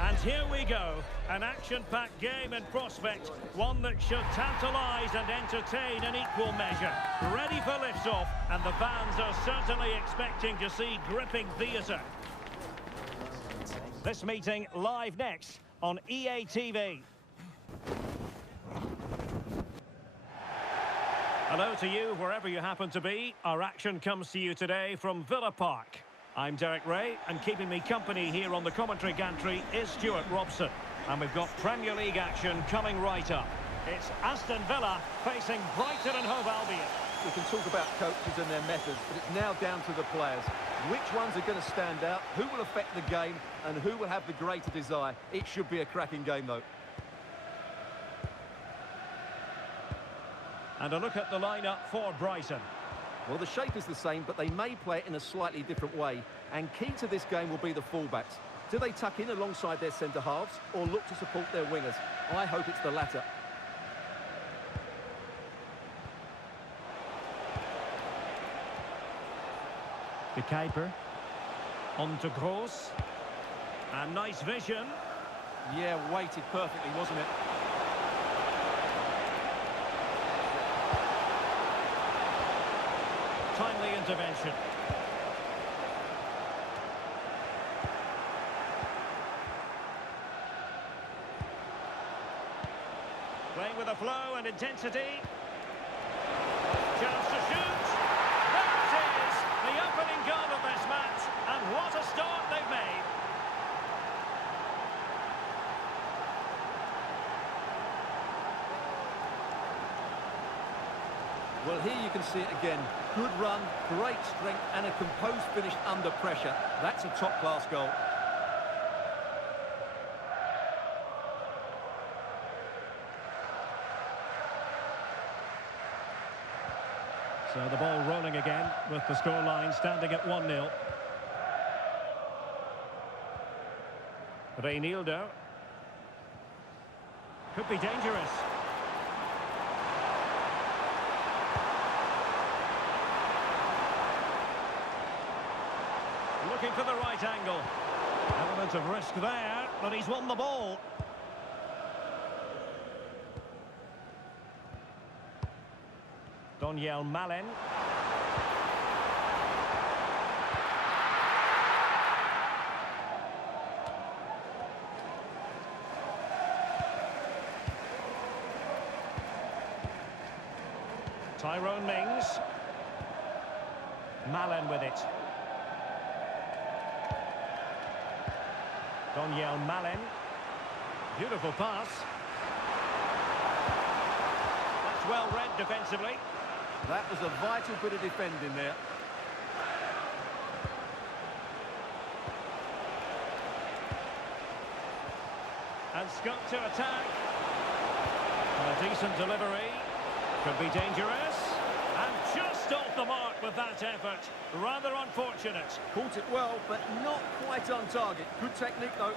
And here we go, an action-packed game in prospect, one that should tantalise and entertain in equal measure. Ready for liftoff, and the fans are certainly expecting to see gripping theatre. This meeting live next on EA TV. Hello to you, wherever you happen to be. Our action comes to you today from Villa Park. I'm Derek Ray, and keeping me company here on the commentary gantry is Stuart Robson. And we've got Premier League action coming right up. It's Aston Villa facing Brighton and Hove Albion. We can talk about coaches and their methods, but it's now down to the players. Which ones are going to stand out, who will affect the game, and who will have the greater desire. It should be a cracking game, though. And a look at the lineup for Brighton. Well, the shape is the same, but they may play it in a slightly different way. And key to this game will be the fullbacks. Do they tuck in alongside their centre-halves or look to support their wingers? I hope it's the latter. The keeper. On to Gross. And nice vision. Yeah, weighted perfectly, wasn't it? Timely intervention. Playing with a flow and intensity. Chance to shoot. There it is! The opening goal of this match. And what a start they've made. Well, here you can see it again. Good run, great strength, and a composed finish under pressure. That's a top-class goal. So the ball rolling again with the scoreline standing at 1-0. Reinildo. Could be dangerous. Looking for the right angle. Element of risk there, but he's won the ball. Donyell Malen. Tyrone Mings. Malen with it. Donyell Malen. Beautiful pass. That's well read defensively. That was a vital bit of defending there. And Scott to attack. And a decent delivery. Could be dangerous. And just off the mark with that effort. Rather unfortunate. Caught it well, but not quite on target. Good technique, though.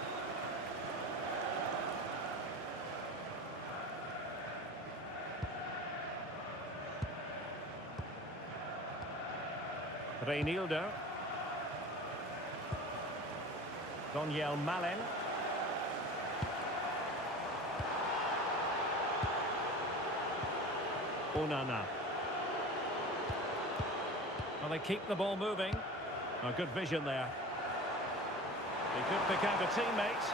Reinildo. Donyell Malen. Onana. Well, they keep the ball moving. A good vision there. He could pick out a teammate.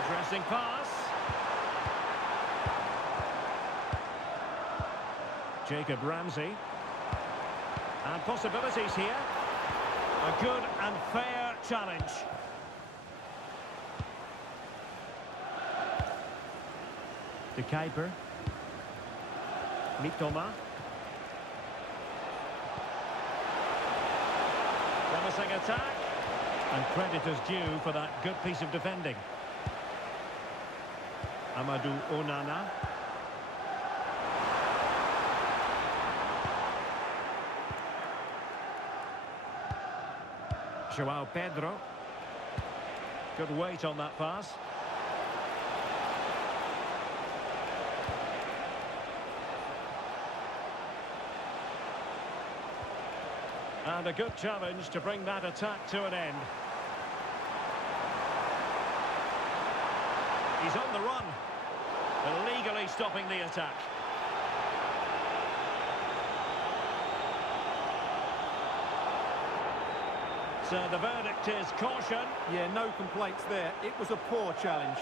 Interesting pass. Jacob Ramsey. And possibilities here. A good and fair challenge. The keeper. Mitoma. Promising attack. And credit is due for that good piece of defending. Amadou Onana. João Pedro. Good weight on that pass. And a good challenge to bring that attack to an end. He's on the run. Illegally stopping the attack. So the verdict is caution. Yeah, no complaints there. It was a poor challenge.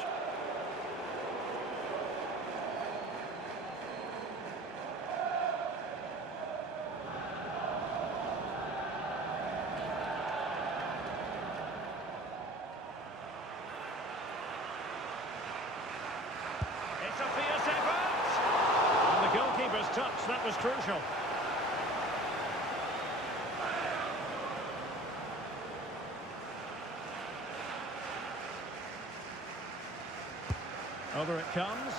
It's a fierce effort. And the goalkeeper's touch, that was crucial. Over it comes.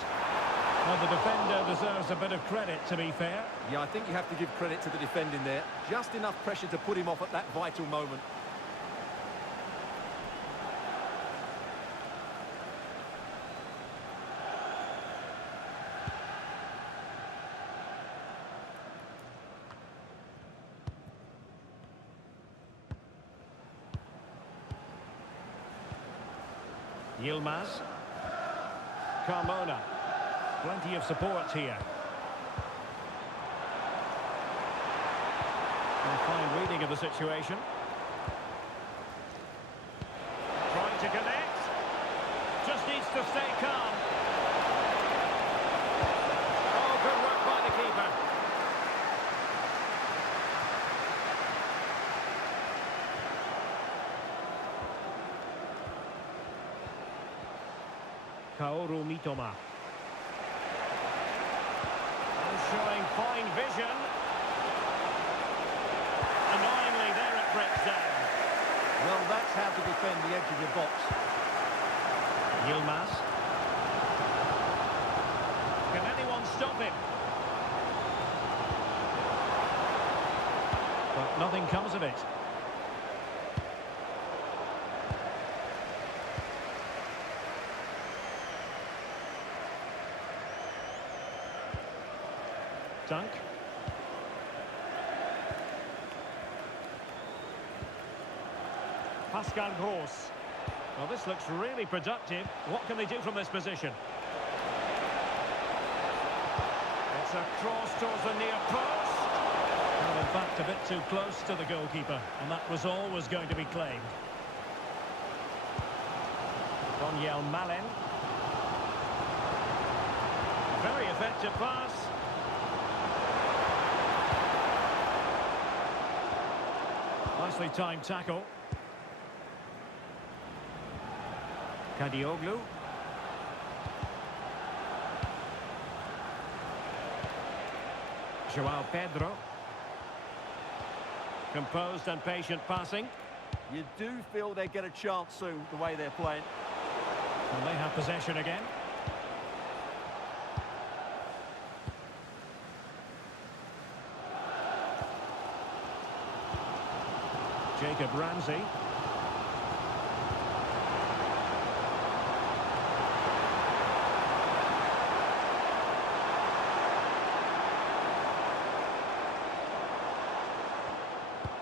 Well, the defender deserves a bit of credit, to be fair. Yeah, I think you have to give credit to the defending there. Just enough pressure to put him off at that vital moment. Yilmaz. Carmona. Plenty of support here. A fine reading of the situation. Trying to connect. Just needs to stay calm. Oh, good work by the keeper. Kaoru Mitoma. And showing fine vision. Annoyingly, there it breaks down. Well, that's how to defend the edge of your box. Yilmaz. Can anyone stop him? But nothing comes of it. Dunk. Pascal Gross. Well, this looks really productive. What can they do from this position? It's a cross towards the near post. Well, in fact, a bit too close to the goalkeeper, and that was always going to be claimed. Daniel Malen. Very effective pass. Nicely timed tackle. Kadioglu. Joao Pedro. Composed and patient passing. You do feel they get a chance soon, the way they're playing. And they have possession again. Jacob Ramsey.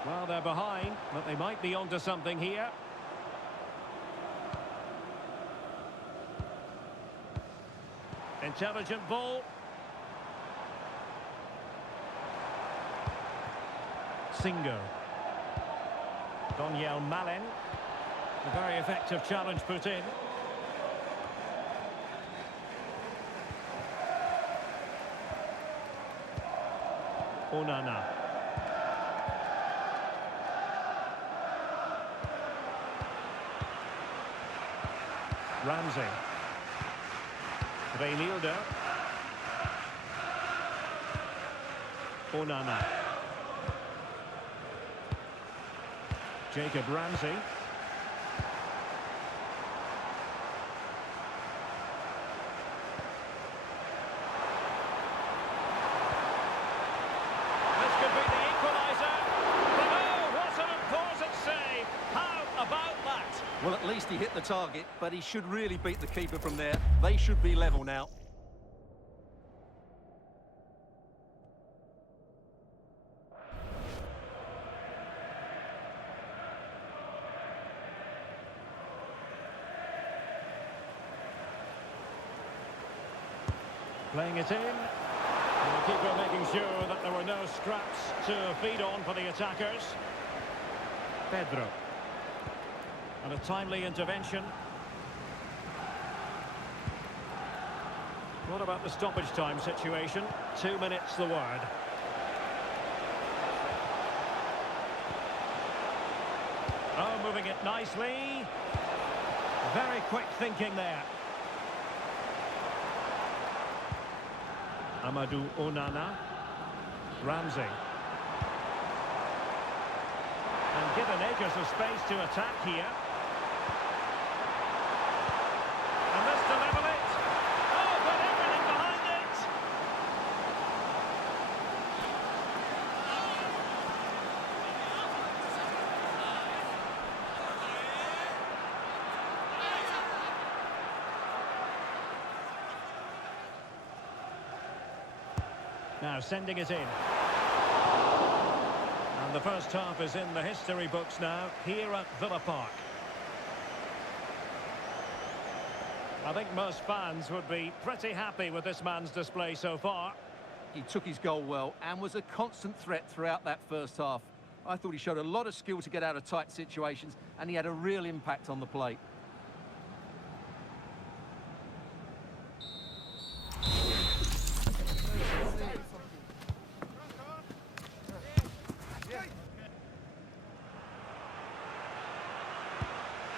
Well, they're behind, but they might be onto something here. Intelligent ball. Singo. Daniel Malen. A very effective challenge put in. Onana. Ramsey. Reinildo. Onana. Jacob Ramsey. This could be the equaliser. But oh, what an important save. How about that? Well, at least he hit the target, but he should really beat the keeper from there. They should be level now. Playing it in. And the keeper making sure that there were no scraps to feed on for the attackers. Pedro. And a timely intervention. What about the stoppage time situation? 2 minutes the word. Oh, moving it nicely. Very quick thinking there. Amadou Onana. Ramsey. And given acres of space to attack here. And this to level it. Oh, but everything behind it. Now sending it in. And the first half is in the history books now, here at Villa Park. I think most fans would be pretty happy with this man's display so far. He took his goal well and was a constant threat throughout that first half. I thought he showed a lot of skill to get out of tight situations, and he had a real impact on the plate.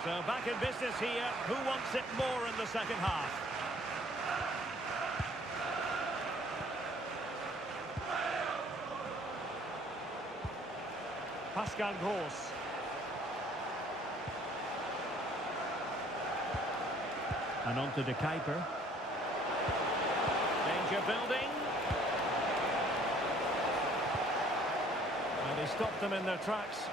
So back in business here. Who wants it more in the second half? Pascal Gross. And on to the Kuiper. Danger building. And he stopped them in their tracks.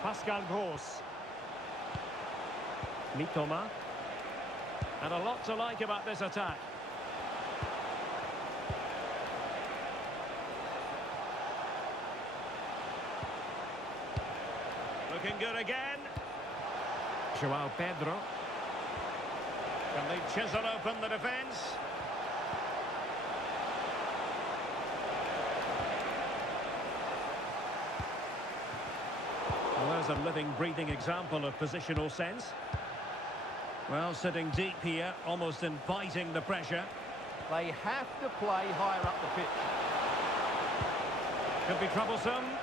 Pascal Gross. Mitoma. And a lot to like about this attack. Looking good again. João Pedro. Can they chisel open the defence? Well, there's a living, breathing example of positional sense. Well, sitting deep here, almost inviting the pressure. They have to play higher up the pitch. Could be troublesome.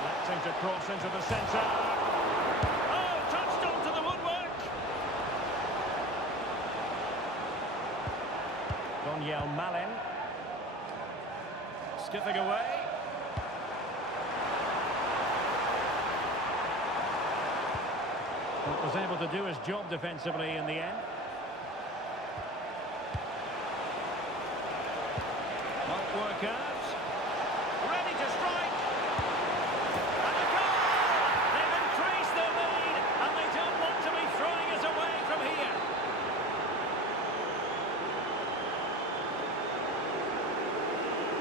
Electing to cross into the centre. Oh, touched onto the woodwork. Daniel Malin. Skipping away. But was able to do his job defensively in the end. Might work out. Ready to strike. And a goal! They've increased their lead, and they don't want to be throwing it away from here.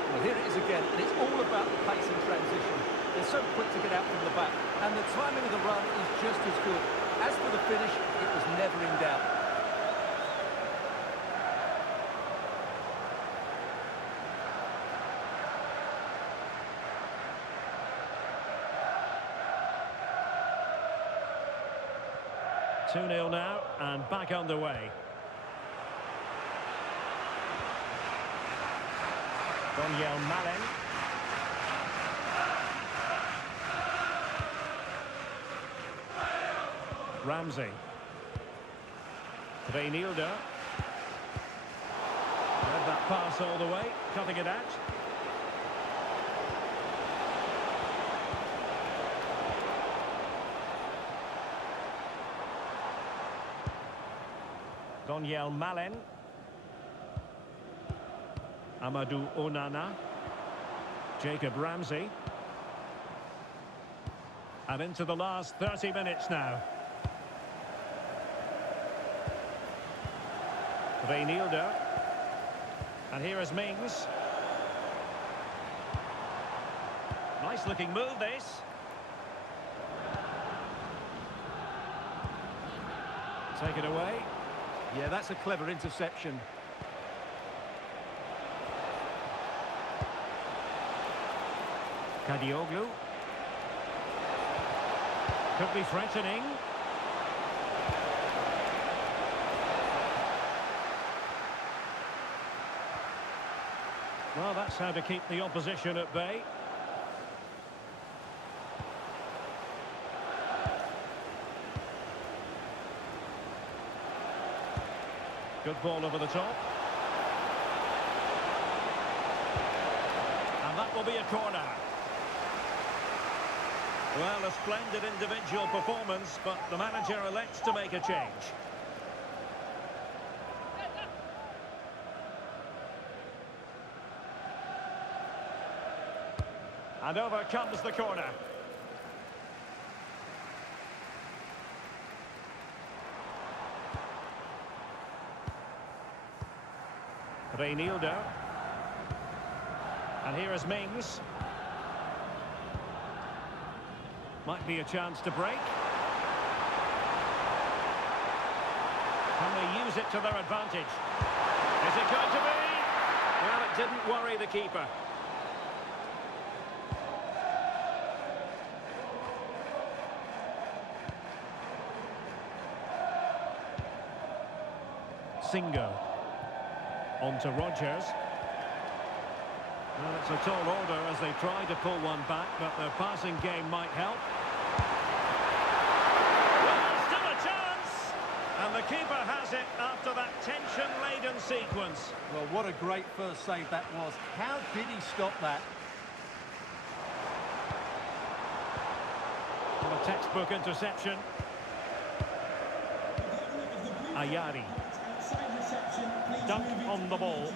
Well, here it is again, and it's all about the pace and transition. They're so quick to get out from the back, and the timing of the run is just as good. As for the finish, it was never in doubt. Two 2-0 now, and back underway. Daniel Malin. Ramsey. Reinilde. Read that pass all the way, cutting it out. Daniel Malin. Amadou Onana. Jacob Ramsey. And into the last 30 minutes now. Reinilde. And here is Mings. Nice looking move, this. Take it away. Yeah, that's a clever interception. Kadioglu. Could be threatening. Well, that's how to keep the opposition at bay. Good ball over the top. And that will be a corner. Well, a splendid individual performance, but the manager elects to make a change. And over comes the corner. Reinildo. And here is Mings. Might be a chance to break. Can they use it to their advantage? Is it going to be? Well, it didn't worry the keeper. Singo. On to Rodgers. Well, it's a tall order as they try to pull one back, but their passing game might help. Well, still a chance! And the keeper has it after that tension-laden sequence. Well, what a great first save that was. How did he stop that? A textbook interception. Ayari. Dunk on the ball.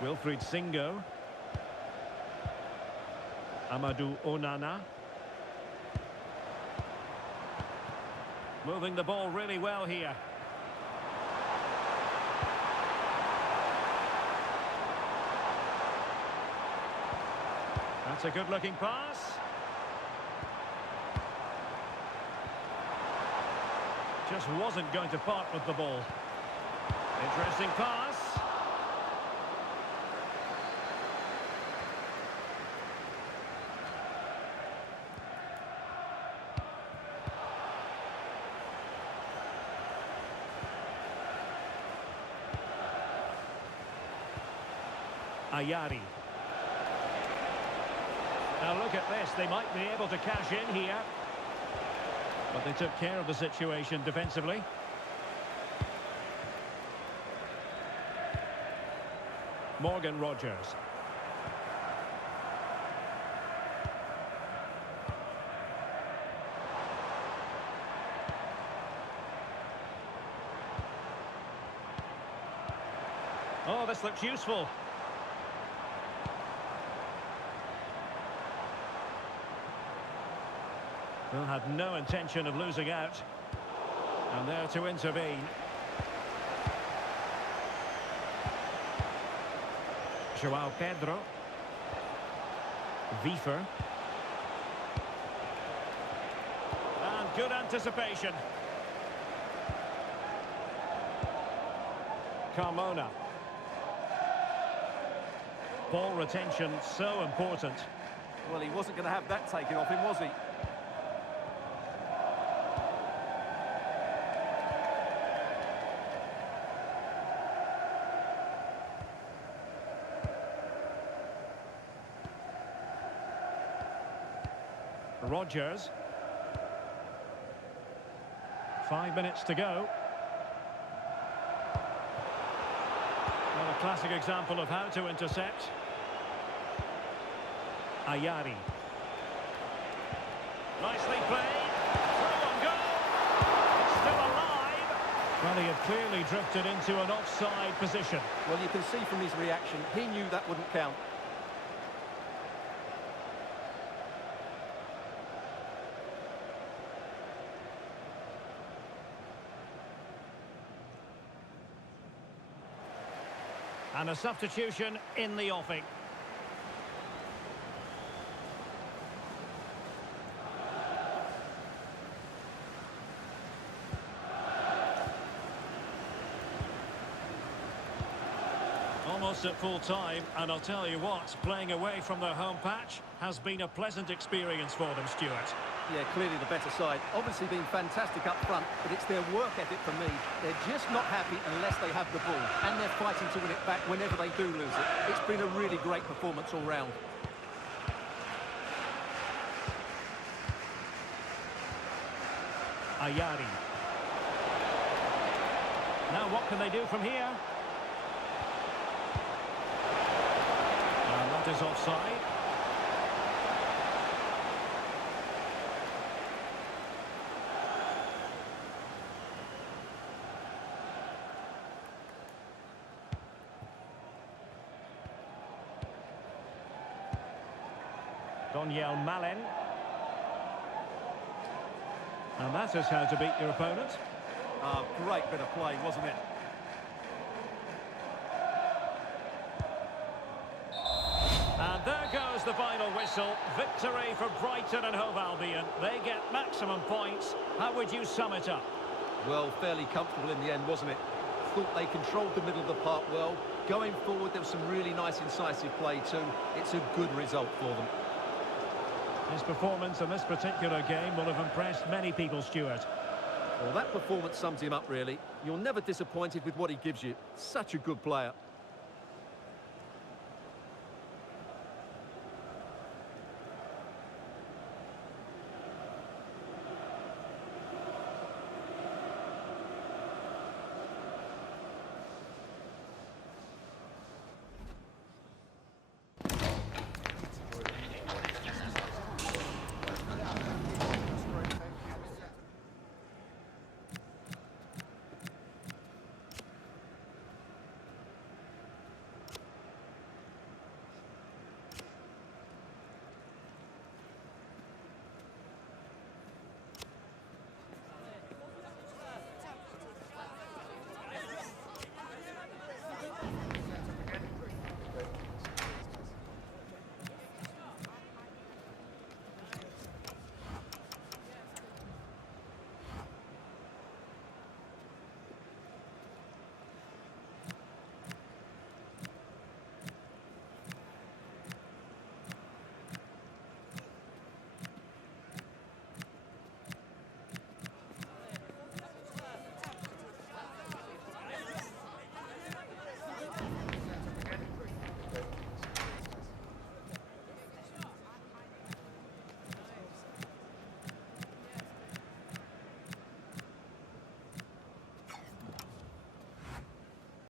Wilfried Singo. Amadou Onana. Moving the ball really well here. That's a good-looking pass. Just wasn't going to part with the ball. Interesting pass. Ayari. Now look at this, they might be able to cash in here. But they took care of the situation defensively. Morgan Rodgers. Oh, this looks useful. Well, had no intention of losing out. And there to intervene. João Pedro. Wiefer. And good anticipation. Carmona. Ball retention so important. Well, he wasn't going to have that taken off him, was he? Rodgers. 5 minutes to go. Well, a classic example of how to intercept. Ayari. Nicely played. Throw on goal. It's still alive. Well, he had clearly drifted into an offside position. Well, you can see from his reaction, he knew that wouldn't count. And a substitution in the offing. Almost at full time, and I'll tell you what, playing away from their home patch has been a pleasant experience for them, Stuart. Yeah, clearly the better side. Obviously been fantastic up front, but it's their work ethic for me. They're just not happy unless they have the ball, and they're fighting to win it back whenever they do lose it. It's been a really great performance all round. Ayari. Now what can they do from here? And that is offside. Daniel Malen. And that is how to beat your opponent. Ah, great bit of play, wasn't it? And there goes the final whistle. Victory for Brighton and Hove Albion. They get maximum points. How would you sum it up? Well, fairly comfortable in the end, wasn't it? Thought they controlled the middle of the park well. Going forward, there was some really nice incisive play too. It's a good result for them. His performance in this particular game will have impressed many people, Stuart. Well, that performance sums him up, really. You're never disappointed with what he gives you. Such a good player.